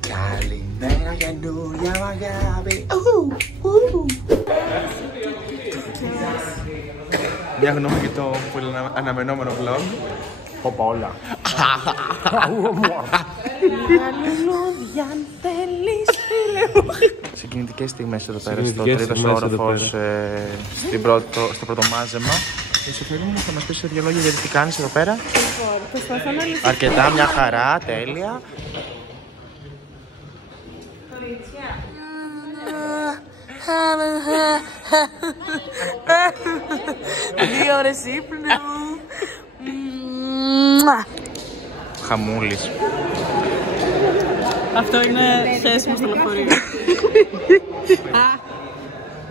Καλημέρα καινούρια αγάπη. Διαγνώμη και το αναμενόμενο vlog. Ποπα όλα. Λουλούδια αν θέλεις φίλε μου. Συγκινητικές στιγμές εδώ πέρα στο τρίτος όροφος, στο πρώτο μάζεμα. Η Σοφία μου θα μας πεις σε δύο λόγια γιατί τι κάνεις εδώ πέρα. Αρκετά, μια χαρά, τέλεια. Δύο ώρες ύπνου. Χαμούλης. Αυτό είναι θέσιμο στο λεωφορείο.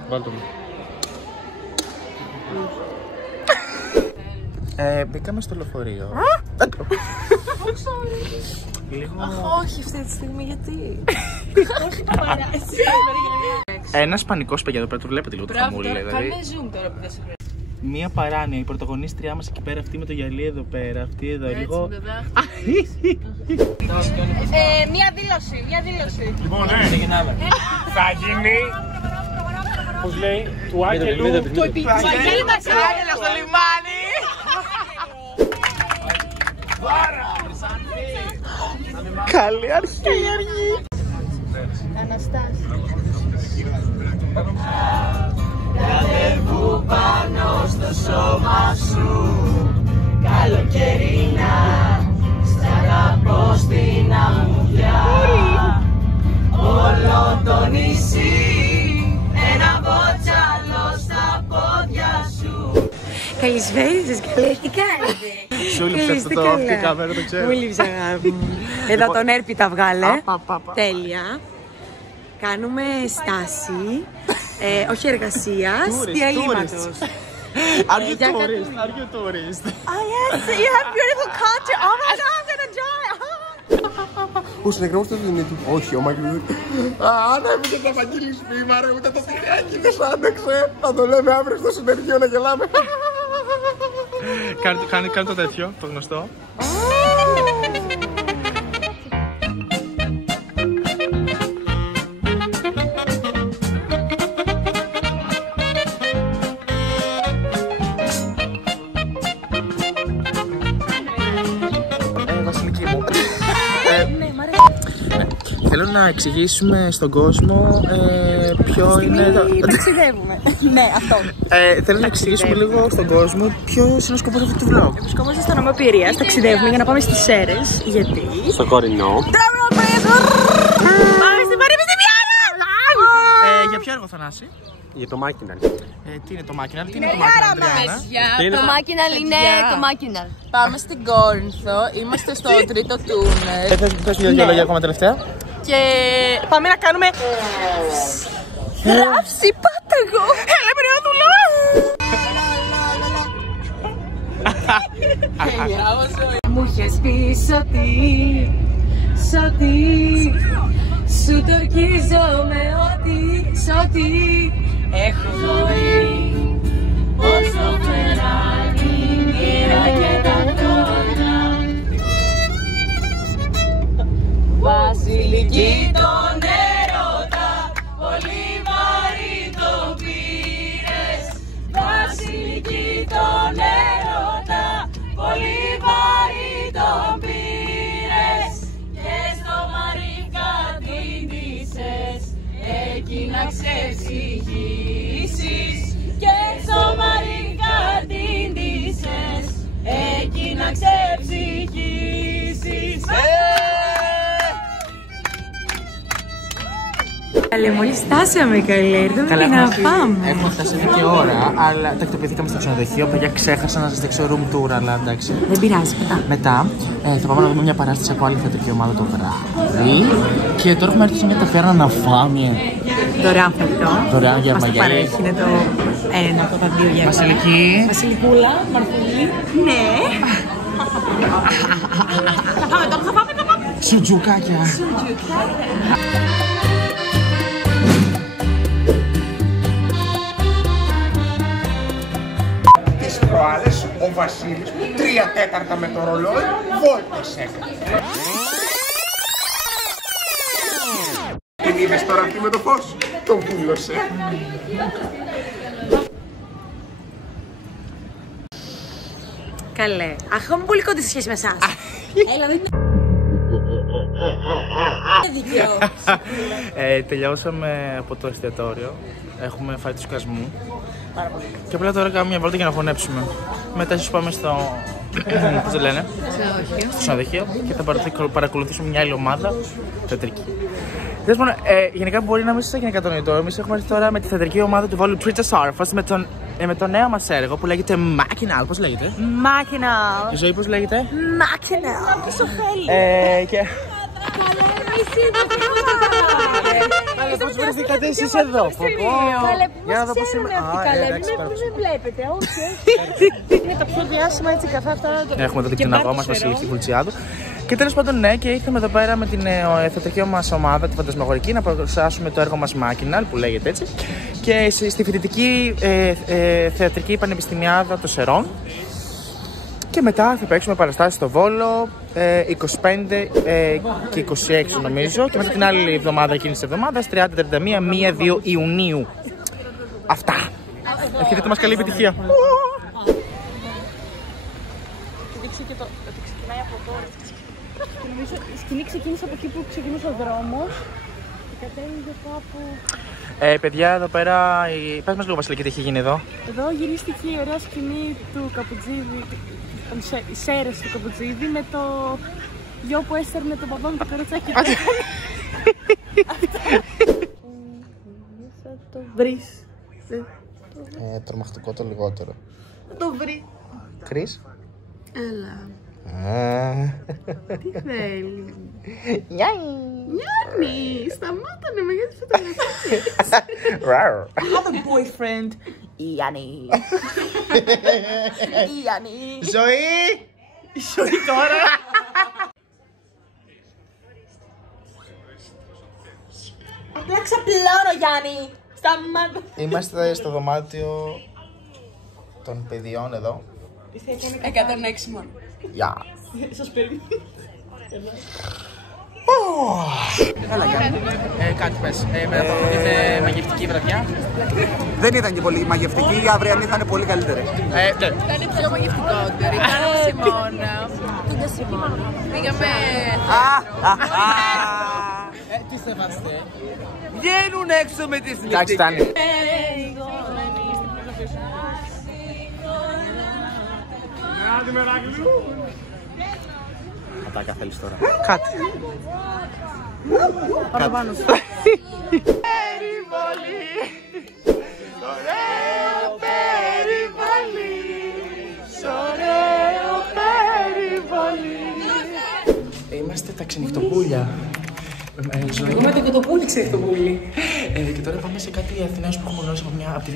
Βάλτε μου. Μπήκαμε στο λεωφορείο. Όχι αυτή τη στιγμή γιατί. Ένας πανικός παιδιά εδώ πέρα, το βλέπετε λίγο το χαμούλη. Κάνουμε zoom τώρα που δεν σε βλέπω. Μία παράνοια, η πρωταγωνίστριά μας εκεί πέρα, αυτή με το γυαλί εδώ πέρα, αυτή εδώ λίγο. Μία δήλωση. Λοιπόν, θα γίνει. Πώς λέει, του Άγγελου. Το Αγγέλου Ταξιάγελο στο λιμάνι. Καλή αρχή. Αναστάση. Ραντεβού πάνω στο σώμα σου, καλοκαιρίνα, σ' αγαπώ στην αμμουδιά. Όλο το νησί, ένα βότσαλο στα πόδια σου. Καλησπέρα σας, καλές, τι κάνετε. Σου λείψε αυτό το off και κάμερα, το ξέρω. Μου λείψε αγάπη μου. Εδώ τον έρπη τα βγάλε. Τέλεια. Κάνουμε στάση, όχι εργασίας, διαλύματος. Are you tourist? Are you tourist? Oh yes, you have beautiful culture. Oh my god, I'm gonna die. Ο συνεγράμος του είναι του. Όχι, ο Μάικλ. Ανέβηκε το Βαγγίλης βήμα ρε, ούτε το τυράκι δεν σ' άντεξε. Θα το λέμε αύριο στο συνεργείο να γελάμε. Κάνε το τέτοιο, το γνωστό. Θέλω να εξηγήσουμε στον κόσμο ποιο είναι. Ταξιδεύουμε. Ναι, αυτό. Θέλω να εξηγήσουμε λίγο στον κόσμο ποιος είναι ο σκοπός αυτού του vlog. Βρισκόμαστε στο νομό Πειραιάς, ταξιδεύουμε για να πάμε στις Σέρρες. Γιατί? Στο Κορινό. Πάμε στην Πανεπιστημιάνα! Για ποιο έργο, Θανάση? Για το Μάκιναλ. Τι είναι το Μάκιναλ, τι είναι το Μάκιναλ, Αντριάννα? Το Μάκιναλ είναι το Μάκιναλ. Πάμε στην Κόρινθο, είμαστε στο τρίτο τούνελ. Θες δύο λόγια ακόμα τελευταία? Και πάμε να κάνουμε ράψη πάταγο. Έλα Πειραιόδουλο! Μου είχες πει σ' ό,τι σου το αγγίζω με ό,τι έχω ζωή. Όσο περνάει η μοίρα και τα χρόνια, βασιλική τον έρωτα, πολύ βαρύ τον πήρες. Βασιλική τον έρωτα, πολύ βαρύ τον πήρες. Και στο Μαρίκα τίνησες, εκεί να ξεψυχήσεις. Και στο Μαρίκα τίνησες, εκεί να ξεψυχήσεις. Καλέ, μόλις φτάσαμε καλέ, ήρθαμε και να πάμε. Έχουμε φτάσει εδώ και ώρα, αλλά τακτοποιηθήκαμε στο ξενοδοχείο. Παιδιά, ξέχασα να σας δείξω room tour, αλλά εντάξει. Δεν πειράζει, Μετά θα πάμε να δούμε μια παράσταση από άλλη θεατρική ομάδα το βράδυ. Και τώρα έχουμε έρθει σε μια ταβέρνα να φάμε. Δωρεάν φαγητό. Δωρεάν για μας το μαγιάρι. παρέχει, είναι το ένα από τα δύο για Βασιλική. Βασιλικούλα, Μαρθούλη. Ναι. Σουτζουκάκια. Τις προάλλες ο Βασίλης 3/4 με το ρολόι βόλτες έκανε. Την είδες τώρα αυτή με το φως? Τον βούλωσε. Καλέ. Αχ, είμαι πολύ κοντή σε σχέση με εσάς. Έλα, δεν είναι δίκαιο. Τελειώσαμε από το εστιατόριο. Έχουμε φάει τους κασμού. Και απλά τώρα κάνουμε μια βόλτα για να χωνέψουμε. Μετά ίσως πάμε στο... πώς το λένε? Στο συνοδοχείο. Και θα παρακολουθήσουμε μια άλλη ομάδα θεατρική. Γενικά μπορεί να μην σας έγινε κατανοητό. Εμείς έχουμε έρθει τώρα με τη θεατρική ομάδα του Βόλου Τρίτσας Άρφας με το νέο μας έργο που λέγεται Machinal. Πώς λέγεται? Machinal. Η Ζωή πώς λέγεται? Machinal. Τι σου θέλει? Και... Καλέ, πώς βρεθήκατε εσείς εδώ? Για να δω πώς είμαι. Δεν βλέπετε, όχι. Είναι τα πιο διάσημα έτσι καφέ αυτά. Έχουμε εδώ την αγώ μας, Βασιλική Βουλτσιάδου. Και τέλος πάντων, ναι, και ήρθαμε εδώ πέρα με την θεατρική μας ομάδα, τη φαντασμαγορική, να παρουσιάσουμε το έργο μας Machinal, που λέγεται έτσι, και στη φοιτητική θεατρική πανεπιστημιάδα των Σερών. Και μετά θα παίξουμε παραστάσεις στο Βόλο, 25 και 26 νομίζω, και μετά την άλλη εβδομάδα εκείνης της εβδομάδας, 30, 31, 1, 2 Ιουνίου. Αυτά. Ευχηθείτε μας καλή επιτυχία. Η σκηνή ξεκίνησε από εκεί που ξεκίνησε ο δρόμος και κατέληγε κάπου... Παιδιά, εδώ πέρα, πες μας λίγο Βασιλική τι έχει γίνει εδώ. Εδώ γυρίστηκε η ωραία σκηνή του Καπουτζίδη, οι σέρες του Καπουτζίδη με το γιο που έστερνε τον παπά με το καροτσάκι. Θα το βρεις. Τρομακτικό το λιγότερο. Θα το βρει. Κρίς. Έλα. Τι θέλει? Γιάννη, σταμάτανε με για τις φωτογραφίες. I have a boyfriend. Ιάννη. Ιάννη. Ζωή! Ζωή τώρα. Απλά ξαπλώνω, Γιάννη. Σταμάτα. Είμαστε στο δωμάτιο των παιδιών εδώ. 106 μόνο. Γεια. Σας παίρνει. Καλά Γιάννη. Κάτι πες. Μετά από αυτή την μαγευτική βραδιά. Δεν ήταν και πολύ μαγευτική, η αυριανή θα είναι πολύ καλύτερη. Ναι. Ήταν πιο μαγευτικότερη. Κάναμε Σιμώνα. Τούντα Σιμώνα. Πήγαμε... Τι σεβαστέ. Βγαίνουν έξω με τις Εντάξει, φτάνει. Ατάκα θέλεις τώρα. Κάτι. Παραπάνω σου. Είμαστε τα ξενυχτοπούλια. Είμαι το κοτοπούλι, ξενυχτοπούλι. Και τώρα πάμε σε κάτι Αθηναίους που έχουμε γνωρίσει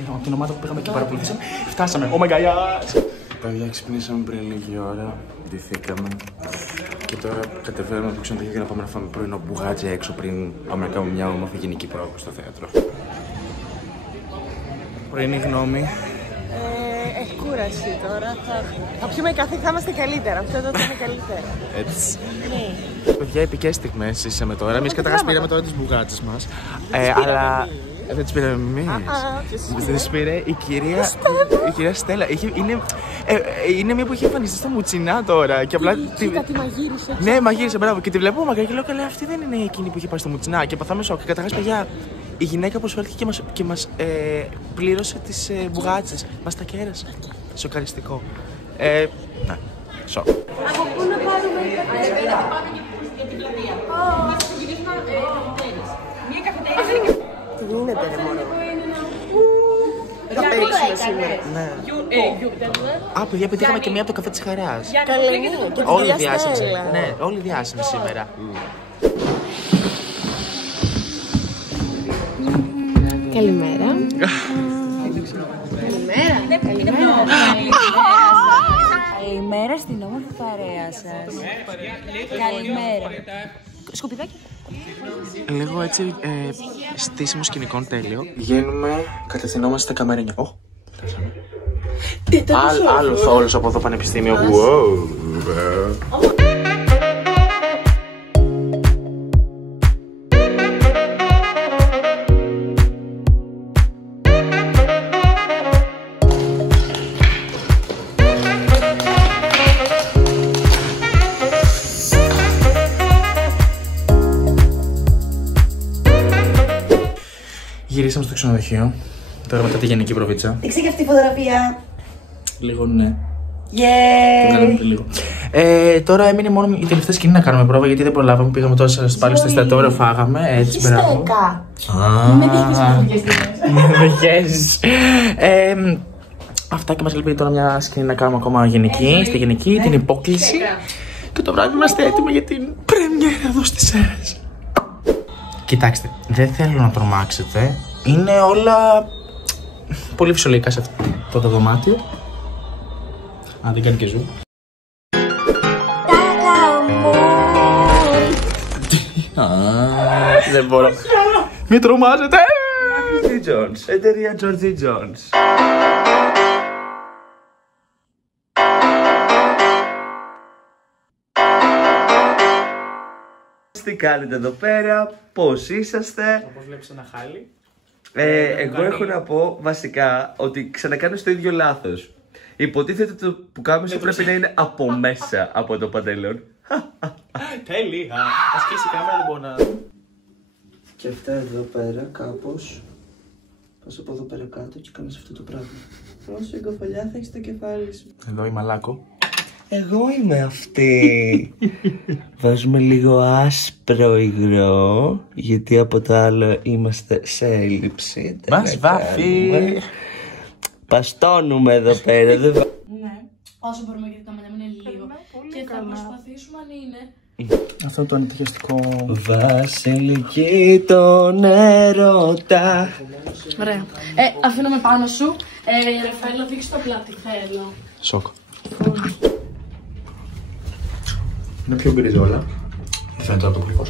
από την ομάδα που πήγαμε και παρακολουθήσαμε. Φτάσαμε. Oh my god, yes! Παιδιά, ξυπνήσαμε πριν λίγη ώρα, ντυθήκαμε και τώρα κατεβαίνουμε από ξενοδοχείο για να πάμε να φάμε πρωινό μπουγάτζι έξω πριν πάμε να κάνουμε μια όμορφη γενική πρόκληση στο θέατρο. Πρωινή γνώμη. Έχει κούραση τώρα. Θα πιούμε καφέ, θα είμαστε καλύτερα. Αυτό εδώ θα είναι καλύτερα. Έτσι. Παιδιά, επικές στιγμές ζήσαμε τώρα. Εμείς καταρχάς πήραμε τώρα τις μπουγάτσες μας. Αλλά δεν τις πήραμε εμείς. Δεν τις πήρε η κυρία Στέλλα. Είναι μία που είχε εμφανιστεί στο Μουτσινά τώρα. Και απλά. Κοίτα τι μαγείρισε. Ναι, μαγείρισε, μπράβο. Και τη βλέπω μακριά και λέω καλά, αυτή δεν είναι εκείνη που είχε πάει στο Μουτσινά. Και παθάμε σοκ. Καταρχάς, παιδιά, η γυναίκα προσφέρθηκε και μας πλήρωσε τις μπουγάτσες. Μας τα κέρασε. Σοκαριστικό. Ναι, σοκ. Από πού να πάρουμε για την πλατεία. Μία καφετέρια. Τι γίνεται ρε μωρό. Θα παίξουμε σήμερα. Ναι. Α, παιδιά, πετύχαμε και μία από το καφέ της Χαράς. Καλή. Όλοι διάσημοι. Ναι, όλοι διάσημοι σήμερα. Καλημέρα. Καλημέρα. Καλημέρα στην όμορφη παρέα σας. Καλημέρα. Σκουπιδάκι. Λίγο έτσι στήσιμο σκηνικών τέλειο. Βγαίνουμε, κατευθυνόμαστε στα καμαρίνια. Άλλος όλος από το πανεπιστήμιο. Γυρίσαμε στο ξενοδοχείο. Τώρα μετά τη γενική προβίτσα. Δείξε και αυτή η φωτογραφία. Λίγο ναι. Yeah. Λίγο. Τώρα έμεινε μόνο η τελευταία σκηνή να κάνουμε πρόβα γιατί δεν προλάβαμε. Πήγαμε τώρα πάλι στο εστιατόριο, φάγαμε. Έτσι μπράβο. Με δείχνεις. Αυτά και μας λείπει τώρα μια σκηνή να κάνουμε ακόμα γενική. Στη γενική, την υπόκληση. Και το βράδυ είμαστε έτοιμοι για την πρεμιέρα εδώ στις Σέρρες. Κοιτάξτε, δεν θέλω να τρομάξετε. Είναι όλα πολύ φυσιολογικά σε αυτό το δωμάτιο. Αν δεν κάνει και ζου. Δεν μπορώ. Μη τρομάζετε. Georgie Jones, εταιρεία Georgie Jones. Τι κάνετε εδώ πέρα, πώς είσαστε? Όπως βλέπεις ένα χάλι. Εγώ έχω να πω βασικά ότι ξανακάνεις το ίδιο λάθος. Υποτίθεται το που κάμισο πρέπει να είναι από μέσα από το παντελόν. Τέλεια. Ας κλείσει η κάμερα, δεν μπορώ να... Και αυτά εδώ πέρα κάπως. Πας από εδώ πέρα κάτω και κάνεις αυτό το πράγμα. Όσο η κοφαλιά θα έχεις το κεφάλι σου. Εδώ η Μαλάκο. Εγώ είμαι αυτή. Βάζουμε λίγο άσπρο υγρό, γιατί από το άλλο είμαστε σε έλλειψη. Μας βάφει. Παστώνουμε εδώ πέρα. Ναι, όσο μπορούμε γιατί τα μαλλιά μου είναι λίγο. Και θα προσπαθήσουμε αν είναι. Αυτό το ανατυχιαστικό. Βασιλική τον έρωτα. Ωραία. Αφήνω με πάνω σου. Ραφαέλο, δείξε το πλάτη, θέλω. Σοκ. Είναι πιο γκριζόλα. Φαίνεται από το γλυκός.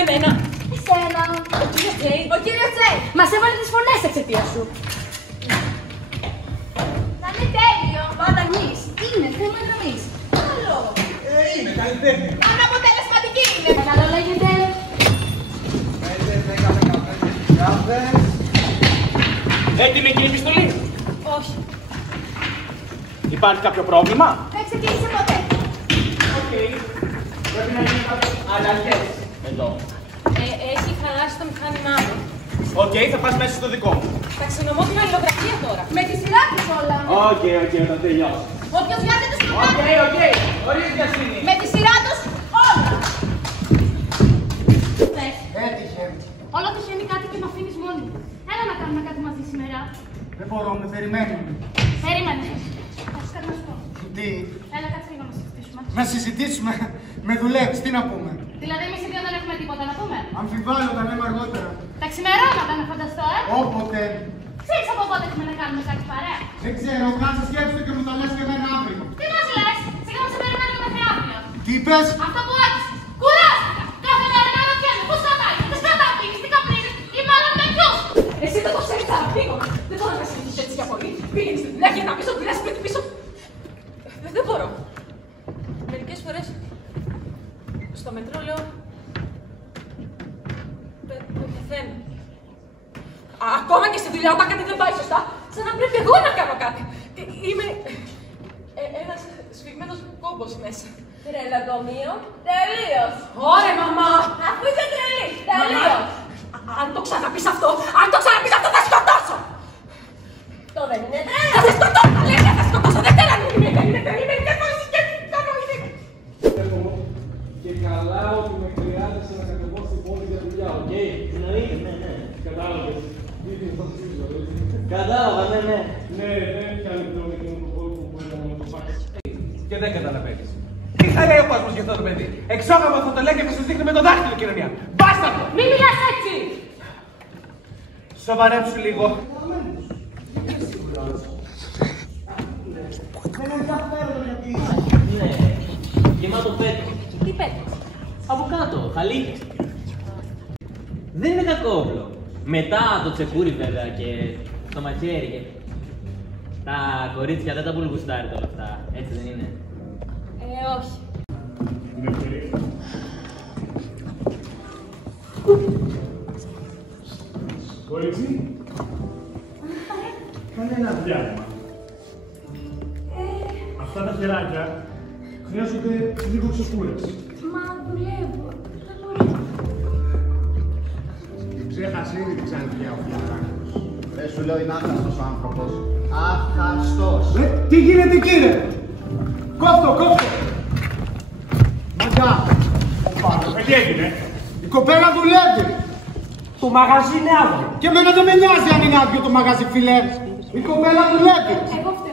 Εμένα. Εσένα. Ο κύριος Τζέι. Ο κύριος Τζέι. Μας έβαλε τις φωνές εξαιτίας σου. Θα είναι τέλειο. Πάντα εμείς. Είναι θέμα γραμμής. Καλό. Είναι καλύτερη. Πάνω αποτελεσματική είναι. Καλό λέγεται. Έτοιμη κύριε Πιστολή. Όχι. Υπάρχει κάποιο πρόβλημα? Δεν ξεκίνησε ποτέ. Οκ. Πρέπει να γίνει κάποιες αλλαγές εδώ. Έχει χαλάσει το μηχάνημά μου. Οκ, θα πας μέσα στο δικό μου. Ταξινομώ την αλληλογραφία τώρα. Με τη σειρά τους όλα. Οκ, όταν τελειώσει. Όποιος βγάζει τους Οκ, χωρίς βιασύνη. με τη σειρά τους όλα. Έτυχε. Όλο τυχαίνει κάτι και με αφήνεις μόνη μου. Έλα να κάνουμε κάτι μαζί σήμερα. Δεν μπορώ, με περιμένουν. Περίμενε. Θα σου κάνω αυτό. Τι? Έλα κάτσε λίγο να συζητήσουμε. Να συζητήσουμε. Με δουλεύεις, τι να πούμε? Δηλαδή εμείς οι δύο δεν έχουμε τίποτα να πούμε. Αμφιβάλλω, τα λέμε αργότερα. Τα ξημερώματα να φανταστώ, Όποτε. Ξέρεις από πότε έχουμε να κάνουμε κάτι παρέα. Δεν ξέρω, κάτσε σκέψου και μου το λες και εμένα αύριο. Τι μας λες, σιγά μου σε περιμένω μέχρι αύριο. Τι είπες? Αυτό που άκουσες. Κουράστηκα. Κάθε μέρα να ρωτιέμαι πώς κρατάει, τι κατάπληκες, τι καπνίζεις ή μάλλον με ποιους. Εσύ δεν το ξέρεις, θα φύγω. Δεν μπορώ να συνεχίσεις έτσι για πολύ. Πήγαινε στη δουλειά για να πίσω, πειράζει σπίτι πίσω. Δεν μπορώ. Μερικές φορές στο μετρό λέω πεθαίνω. Ακόμα και στη δουλειά όταν κάτι δεν πάει σωστά, σαν να πρέπει εγώ να κάνω κάτι. Είμαι ένας σφιγμένος κόμπος μέσα. Τρελατομείο, τελείως. Ωραία, μαμά! Αφού είσαι τρελή, τελείως. Αν το ξαναπείς αυτό, θα σκοτώσω! Το δεν είναι τρέλα. Θα σε σκοτώσω, αλήθεια, θα σκοτώσω. Δεν θέλω να είναι τρελή, μερικές φορές σκέφτομαι, κάνω είναι. Και καλά ότι με χρειάζεσαι να κατεβώ στην πόλη για δουλειά, οκ? Ναι. Κατάλαβες. Κατάλαβα, ναι. Ναι, δεν πιάνει πλέον εκείνο το πόλη που μπορεί να μου το φάξει. Και δεν καταλαβαίνεις. Τι θα λέει ο κόσμος για αυτό το παιδί? Εξόγαμα θα το λέει και θα σου δείχνει με το δάχτυλο, κοινωνία. Μπάστα το! Μην μιλάς έτσι! Σοβαρέψου λίγο. Ένα ενδιαφέρον γιατί. Ναι, γεμάτο πέτρο. Τι πέτρο? Από κάτω, χαλίκες. Δεν είναι κακό όπλο. Μετά το τσεκούρι βέβαια και το μαχαίρι και... Τα κορίτσια δεν τα πολύ γουστάρετε όλα αυτά, έτσι δεν είναι? Όχι. Κορίτσι, κάνε ένα διάλειμμα. Αυτά τα χεράκια χρειάζονται λίγο ξεκούρες. Μα δουλεύω. Δεν μπορώ. Ξέχασε ήδη τη ξανθιά ο Φλαράκος. Δεν σου λέω είναι άχαστος ο άνθρωπος. Άχαστος. Τι γίνεται κύριε? Κόφτο, κόφτο. Μαγκά. Τι έγινε? Η κοπέλα δουλεύει. Το μαγαζί είναι άδειο. Και εμένα δεν με νοιάζει αν είναι άδειο το μαγαζί, φίλε. Η κοπέλα δουλεύει. Εγώ φταίω.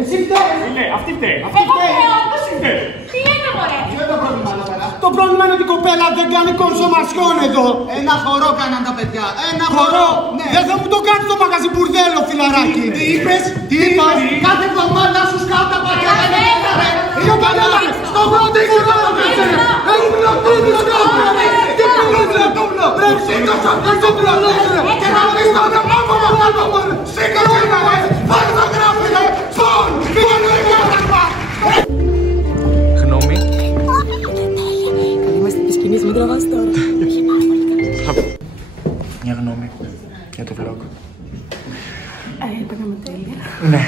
Εσύ φταίει. Ναι, αυτή φταίει. Αυτή φταίει. Εσύ φταίει. Τι είναι μωρέ? Τι είναι το πρόβλημα εδώ πέρα? Το πρόβλημα είναι ότι η κοπέλα δεν κάνει κονσομασιόν εδώ. Ένα χορό κάναν τα παιδιά. Ένα Χορό. Ναι. Δεν θα μου το κάνει το μαγαζί μπουρδέλο, φιλαράκι. Τι είπες? Τι είπες? Κάθε εβδομάδα σου σκάω τα πακέτα. Η κοπέλα στο πρώτο ήρθα να πέτσερε. Έχουν λαπτούνι στο κόμμα. Τι πουλούδια τούμπλο. Πρέπει σήκωσα. Δεν το πουλούδια. Και να δεις το όνομά μου από κάτω. Σήκωσα να ρε. Πάρε το γράφει ρε. Στον. Πήγαινε ρε γράφα. Γνώμη. Είμαστε της σκηνής, μην τραβάς τώρα. Μια γνώμη για το vlog. Το έκαμε τέλεια. Ναι.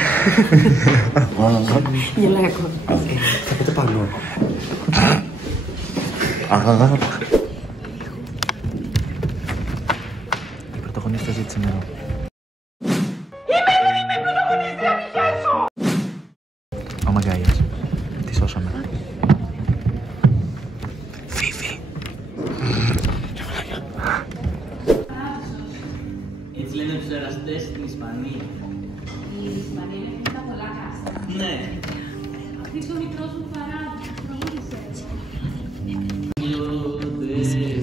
Γελάει ακόμα. Θα πείτε πάνω. Η πρωταγωνίστρια ζήτησε νερό. Είμαι πρωταγωνίστρια, μη χέσω! Ο Μαγκάιας. Τη σώσαμε. Φίβη. Έτσι λένε τους εραστές στην Ισπανία. Η Ισπανία είναι τα πολλά κάστα. Ναι. Αυτή ο μικρός μου παράδειγμα. Προβούλησε έτσι.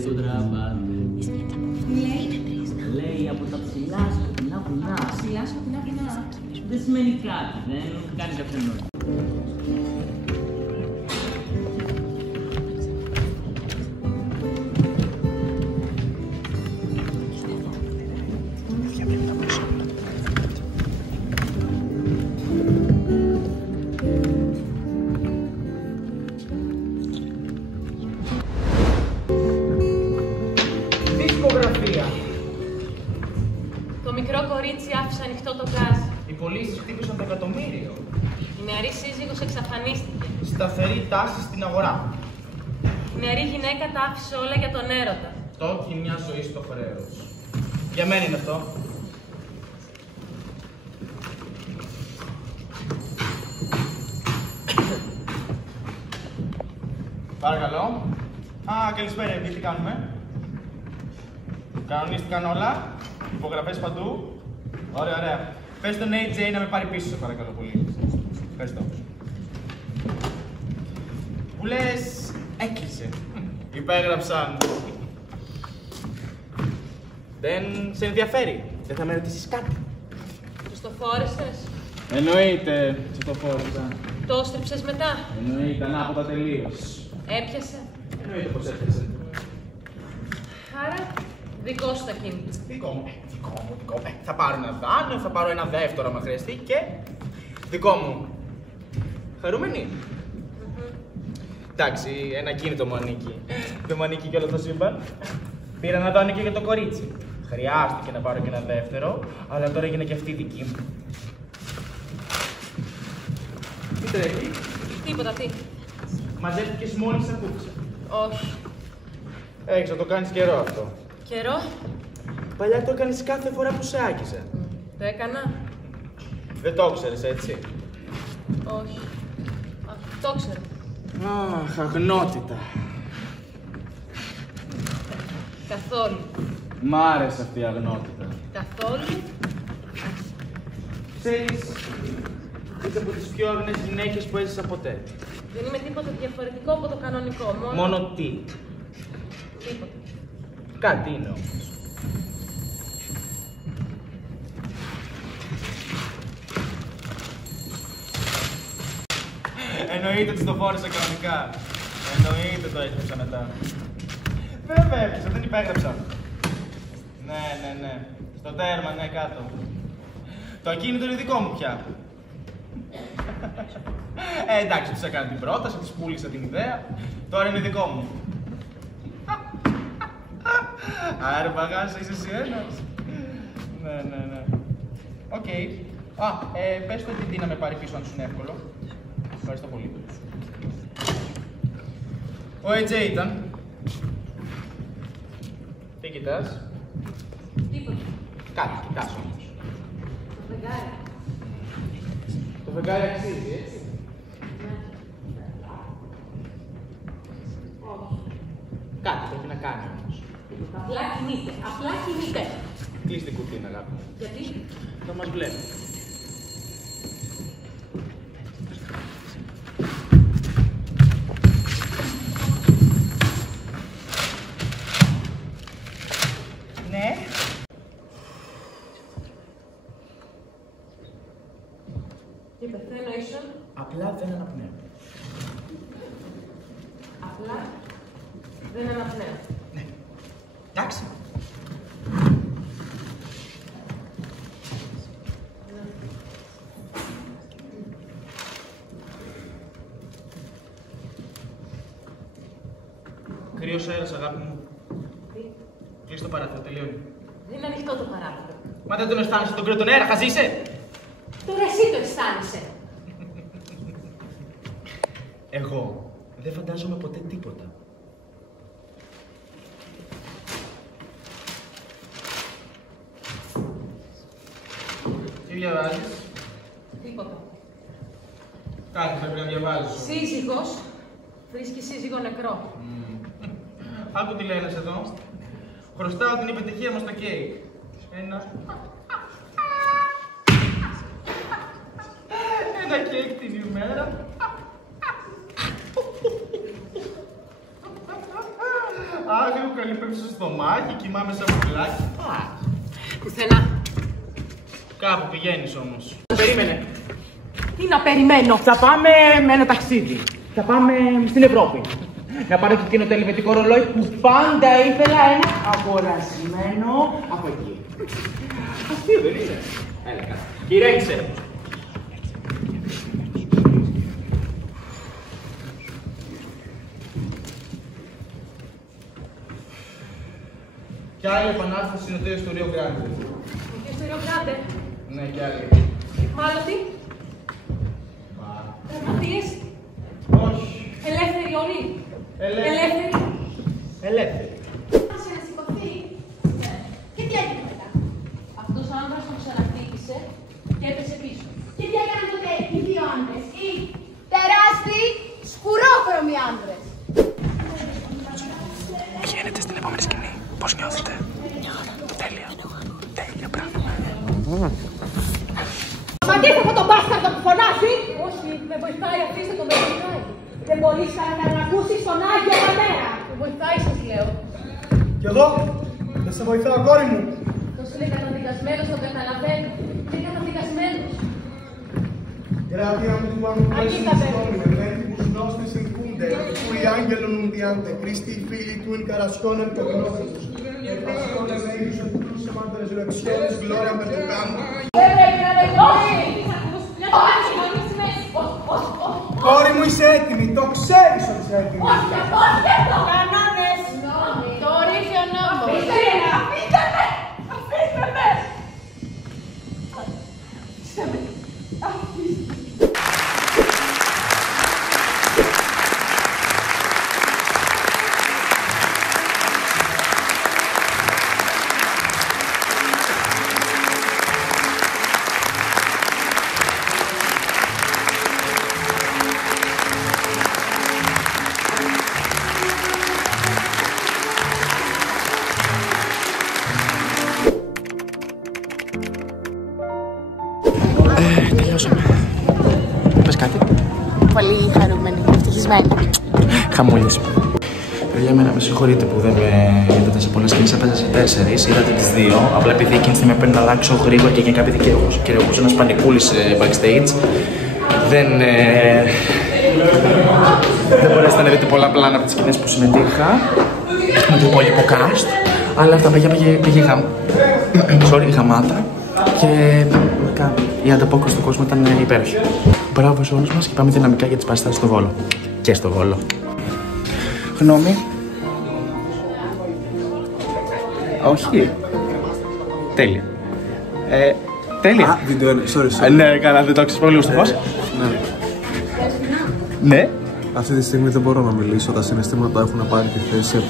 Στο τραβάτε. Λέει από τα ψηλά σκοτεινά βουνά. Ψηλά σκοτεινά βουνά. Δεν σημαίνει κάτι, δεν κάνει κάποιο νόημα. Το μικρό κορίτσι άφησε ανοιχτό το γκάζ. Οι πωλήσεις χτύπησαν το εκατομμύριο. Η νεαρή σύζυγος εξαφανίστηκε. Σταθερή τάση στην αγορά. Η νεαρή γυναίκα τα άφησε όλα για τον έρωτα. Τόκι μια ζωή στο χρέος. Για μένα είναι αυτό. Παρακαλώ. Καλησπέρα, τι κάνουμε? Κανονίστηκαν όλα. Υπογραφές παντού. Ωραία, ωραία. Πες τον AJ να με πάρει πίσω, παρακαλώ πολύ. Ευχαριστώ. Που λες, έκλεισε. Υπέγραψαν. Δεν σε ενδιαφέρει. Δεν θα με ρωτήσεις κάτι. Τους το φόρεσες. Εννοείται, σε το φόρεσα. Το έστρεψες μετά. Εννοείται, ανάποδα τελείως. Έπιασε. Εννοείται πως έπιασε. Άρα, δικό σου τα κίνητα. Δικό μου. Θα πάρω ένα δάνειο, θα πάρω ένα δεύτερο άμα χρειαστεί και δικό μου. Χαρούμενοι. Εντάξει, ένα κίνητο μου ανήκει. Δεν μου ανήκει και όλο το σύμπαν. Πήρα να δω και για το κορίτσι. Χρειάστηκε να πάρω και ένα δεύτερο, αλλά τώρα έγινε και αυτή δική μου. Τι τρέχει? Τίποτα, τι. Μαζεύτηκες μόλις ακούγσα. Όχι. Έχεις να το κάνεις καιρό αυτό. Καιρό. Παλιά το έκανες κάθε φορά που σε άκυσα. Το έκανα. Δεν το ξέρεις, έτσι. Όχι. Το ξέρω. Αχ, αγνότητα. Καθόλου. Μ' άρεσε αυτή η αγνότητα. Καθόλου. Ξέρεις, είσαι από τις πιο αγνές γυναίκες που έζησα ποτέ. Δεν είμαι τίποτα διαφορετικό από το κανονικό. Μόνο τι? Τίποτα. Κάτι είναι όμως. Εννοείται ότι το φόρεσα κανονικά. Εννοείται το έπαιξα μετά. Βέβαια έπαιξα, δεν υπέγραψα. Ναι. Στο τέρμα, ναι, κάτω. Το ακίνητο είναι δικό μου πια. Εντάξει, τους έκανα την πρόταση, τους πούλησα την ιδέα. Τώρα είναι δικό μου. Άρα παγάσα, είσαι εσύ ένας. Ναι. Οκ. Πες το ότι να με πάρει πίσω αν σου είναι εύκολο. Ευχαριστώ πολύ. Ο AJ ήταν. Τι κοιτάς? Τίποτα. Κάτι κοιτάς όμως. Το φεγγάρι. Το φεγγάρι αξίζει, έτσι. Κάτι πρέπει να κάνει όμως. Απλά κινείται. Κλείς την κουρτίνα, αγάπη. Γιατί? Θα μας βλέπει. Ναι. Τι πεθαίνω ίσον. Απλά δεν αναπνέω. Απλά δεν αναπνέω. Ναι. Εντάξει. Κρύος αέρας, αγάπη μου. Τι? Κλείς το παράθυρο, τελειώνει. Δεν είναι ανοιχτό το παράθυρο. Μα δεν τον αισθάνεσαι τον κρύο τον αέρα, χαζίσαι! Τώρα εσύ το αισθάνεσαι. Εγώ δεν φαντάζομαι ποτέ τίποτα. Τι διαβάζεις? Τίποτα. Κάτι πρέπει να διαβάζεις. Σύζυγος βρίσκει σύζυγο νεκρό. Άκου τι λένε εδώ. Χρωστάω την επιτυχία μας στο κέικ. Ένα κέικ την ημέρα. Άγριο καλύπτει στο στομάχι, κοιμάμαι σαν πουλάκι. Πουθενά. Κάπου πηγαίνεις όμως. Περίμενε. Τι να περιμένω. Θα πάμε με ένα ταξίδι. Θα πάμε στην Ευρώπη. Να πάρω και εκείνο το ελβετικό ρολόι που πάντα ήθελα ένα αγορασμένο από εκεί. Αστείο δεν είναι? Έλα κάτω. Κυρέξε. Κι άλλη επανάσταση συνοδεία στο Ρίο Γκράντε. Και στο Ρίο Γκράντε. Ναι, κι άλλη. Μάλλον τι. Τραυματίες. Όχι. Ελεύθεροι όλοι. Ελεύθεροι. Ελεύθεροι. Άρχισε να σηκωθεί. Και τι έγινε μετά? Αυτός ο άντρας τον ξαναχτύπησε και έπεσε πίσω. Και τι έκαναν τότε οι δύο άντρες, οι τεράστιοι, σκουρόχρωμοι άντρες. Γίνεται στην επόμενη σκηνή. Πώς νιώθετε? Τέλεια. Τέλεια πράγμα. Μα τι αυτό το μπάσταρδο που φωνάζει? Όχι, με βοηθάει, αφήστε τον, με βοηθάει. Δεν μπορείς κανένα να ακούσεις τον Άγιο Πατέρα. Με βοηθάει, σας λέω. Κι εγώ, δεν σε βοηθάω, κόρη μου. Αυτός είναι καταδικασμένος, τον καταλαβαίνω. Είναι καταδικασμένος. Grazie a tutti quanti questi momenti nostri incunde, cui angelo nundiante, Christi fili tu in carascone per gnosis, e passione meius et plus amante resurrectionis, gloria per tu canto. Δεν πρέπει να δεχτώσει. Κόρη μου, είσαι έτοιμη, το ξέρεις ότι είσαι έτοιμη. Όχι, κανόνες. Το ορίζει ο νόμος. Αφήστε με. Αφήστε με. Τελειώσαμε. Πες κάτι. Πολύ χαρούμενη, ευτυχισμένη. Χαμούλης. Παιδιά, εμένα με συγχωρείτε που δεν με είδατε σε πολλές σκηνές, έπαιζα σε 4, είδατε τις 2. Απλά επειδή εκείνη τη στιγμή πρέπει να αλλάξω γρήγορα και έγινε κάποιοι δικαιολογούσε ένας πανικούλης backstage. Δεν μπορέσατε να δείτε πολλά πλάνα από τις σκηνές που συμμετείχα με το υπόλοιπο cast, αλλά αυτά πήγε γαμάτα και η ανταπόκριση του κόσμου ήταν υπέροχη. Μπράβο σε όλους μας και πάμε δυναμικά για τις παραστάσεις στο Βόλο. Και στο Βόλο. Γνώμη? Όχι. Τέλεια. Τέλεια. Sorry. Ναι, καλά, δεν το ξέρεις πολύ στο φως. Ναι. Αυτή τη στιγμή δεν μπορώ να μιλήσω. Τα συναισθήματα έχουν πάρει τη θέση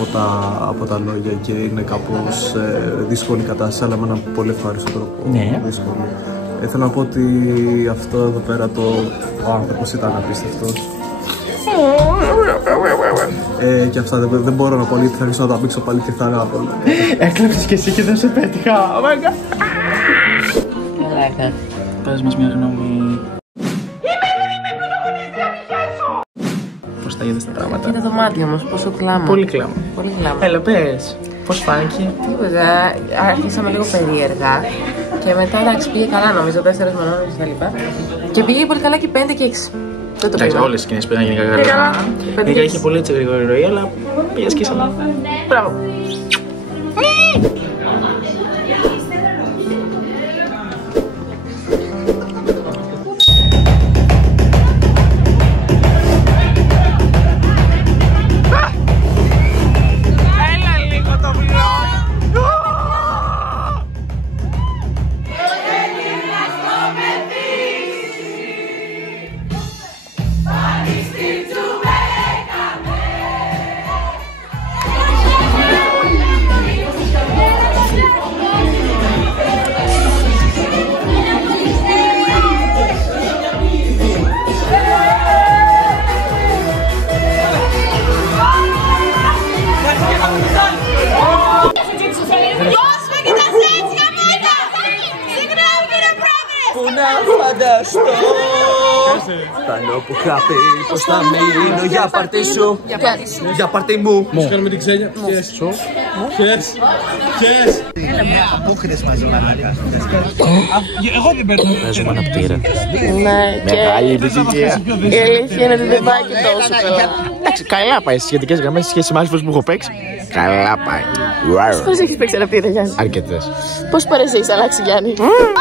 από τα λόγια και είναι κάπως δύσκολη κατάσταση, αλλά με έναν πολύ ευχάριστο τρόπο. Ναι. Δύσκολη. Θέλω να πω ότι αυτό εδώ πέρα ο άνθρωπος ήταν απίστευτος. Και αυτά δεν μπορώ να πω γιατί θα αρχίσω να τα πήξω πάλι και θα αγαπώ. Έκλεψες και εσύ και δεν σε πέτυχα. Oh my god. Μαλάκα. Πες μας μια γνώμη. Πώς τα είδες τα πράγματα? Κοίτα το μάτι όμως, πόσο κλάμα. Πολύ κλάμα. Πολύ κλάμα. Έλα πες, πώς φάνηκε? Τίποτα, άρχισαμε λίγο περίεργα και μετά εντάξει πήγε καλά νομίζω, 4 μονόνες και τα λοιπά. Και πήγε πολύ καλά και 5 και 6. Δεν το πήγα. Όλες οι σκηνές πήγαν γενικά καλά. Γενικά είχε πολύ έτσι γρήγορη ροή, αλλά πήγε σκίσαμε. Μπράβο. Φτάνω που είχα πει πως θα μείνω για παρτί σου. Για παρτί μου. Μας κάνουμε την ξένια. Χες. Πού χρειάζεται μαζί μαλάκα? Εγώ δεν παίρνω. Παίζουμε αναπτήρα. Ναι, Μεγάλη επιτυχία. η αλήθεια είναι ότι δεν πάει και τόσο καλά. Εντάξει, καλά πάει στις σχετικές γραμμές σε σχέση με άλλες φορές που έχω παίξει. Καλά πάει. Πόσες φορές έχεις παίξει αναπτήρα, Γιάννη? Αρκετές. Πόσες φορές έχεις αλλάξει, Γιάννη?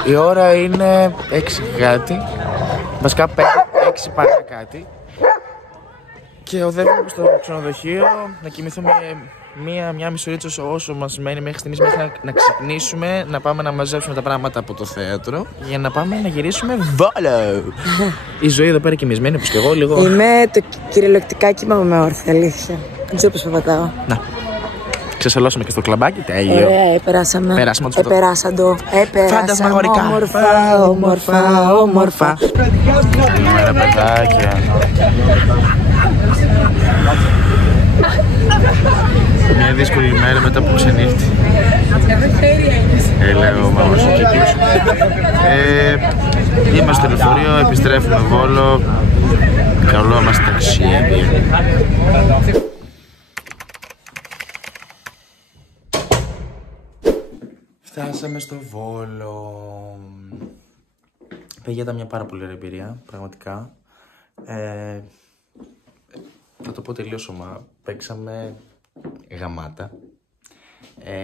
Η ώρα είναι 6 κάτι. Βασικά 6 παρά κάτι. Και οδεύουμε στο ξενοδοχείο να κοιμηθούμε μία μισή ώριτσα όσο μας μένει μέχρι στιγμής, μέχρι να ξυπνήσουμε, να πάμε να μαζέψουμε τα πράγματα από το θέατρο για να πάμε να γυρίσουμε Βόλο. Η ζωή εδώ πέρα κοιμισμένη, όπως και εγώ λίγο. Είμαι το κυριολεκτικά κοιμάμαι με όρθια, αλήθεια. Δεν ξέρω πώς περπατάω. Να. Ξεσαλώσαμε και στο κλαμπάκι, τέλειο. Ωραία, περάσαμε. Επεράσαν το. Φαντασμαγορικά. Όμορφα. Καλημέρα, παιδάκια. Μια δύσκολη μέρα μετά που ξενύχτη. Λέω ο μαύρος ο κύκλος. Είμαστε στο λεωφορείο, επιστρέφουμε Βόλο. Καλό μας ταξίδι. Φτάσαμε στο Βόλο. Παιδιά, ήταν μια πάρα πολύ ωραία εμπειρία, πραγματικά. Θα το πω τελείως ομά. Παίξαμε γαμάτα.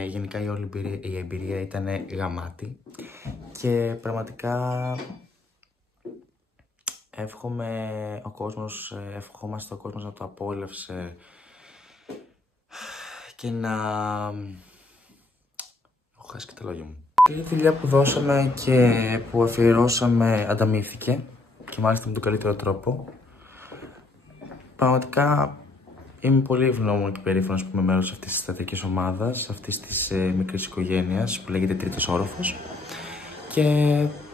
Γενικά η όλη εμπειρία ήταν γαμάτη. Και πραγματικά ευχόμαστε ο κόσμος να το απόλαυσε και να... Έχω χάσει και τα λόγια μου. Η δουλειά που δώσαμε και που αφιερώσαμε ανταμείφθηκε και μάλιστα με τον καλύτερο τρόπο. Πραγματικά είμαι πολύ ευγνώμων και περήφανος που είμαι μέρος αυτής της θεατρικής ομάδας, αυτής της μικρής οικογένειας που λέγεται Τρίτος Όροφος. Και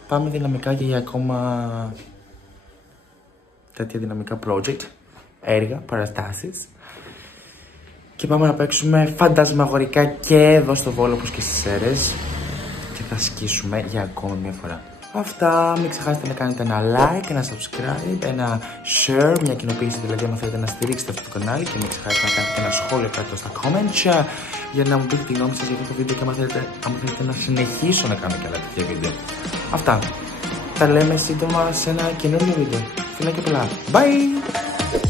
πάμε δυναμικά και για ακόμα τέτοια δυναμικά project, έργα, παραστάσεις. Και πάμε να παίξουμε φαντασμαγορικά και εδώ στο Βόλο όπως και στις Σέρρες. Και θα σκίσουμε για ακόμα μια φορά. Αυτά, μην ξεχάσετε να κάνετε ένα like, ένα subscribe, ένα share, μια κοινοποίηση δηλαδή αν θέλετε να στηρίξετε αυτό το κανάλι. Και μην ξεχάσετε να κάνετε ένα σχόλιο κάτω στα comments για να μου πείτε τη γνώμη σας για αυτό το βίντεο και αν θέλετε να συνεχίσω να κάνω και άλλα τέτοια βίντεο. Αυτά, τα λέμε σύντομα σε ένα καινούριο βίντεο. φιλάκια πολλά. Bye!